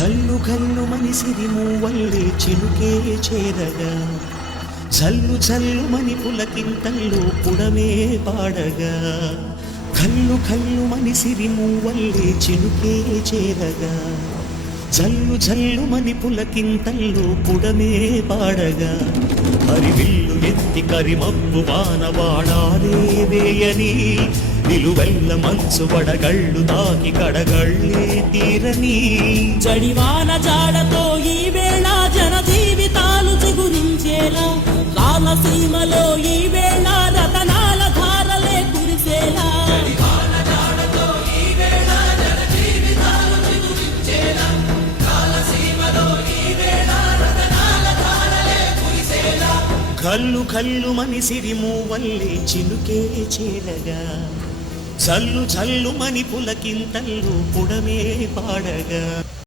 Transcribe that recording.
కల్లు కల్లు మనిసిరి మూవల్లే చినుకే చేరగా జల్లు జల్లు మని పులకింతల్లో పుడమే పాడగా కల్లు కల్లు మనిసిరి మూవల్లే చినుకే చేరగా జల్లు జల్లు మని పులకింతల్లో పుడమే పాడగా హరివిల్లు ఎత్తి కరిమబ్బు వానవాడాలే వేయని నిలువెల్ల మంచు వడగళ్ళు తాకి కడగళ్ళే తీరని జడివాన జాడతో ఈ వేళ జన జీవితాలు చిగురించేలా రామసీమలో ఈ వేళ రతనాల ధారలే కురిసేలా కల్లు కల్లు మనిసిరి మూవల్లే చినుకే చేరగా జల్లు జల్లు మని పులకింతల్లు పుడమే పాడగా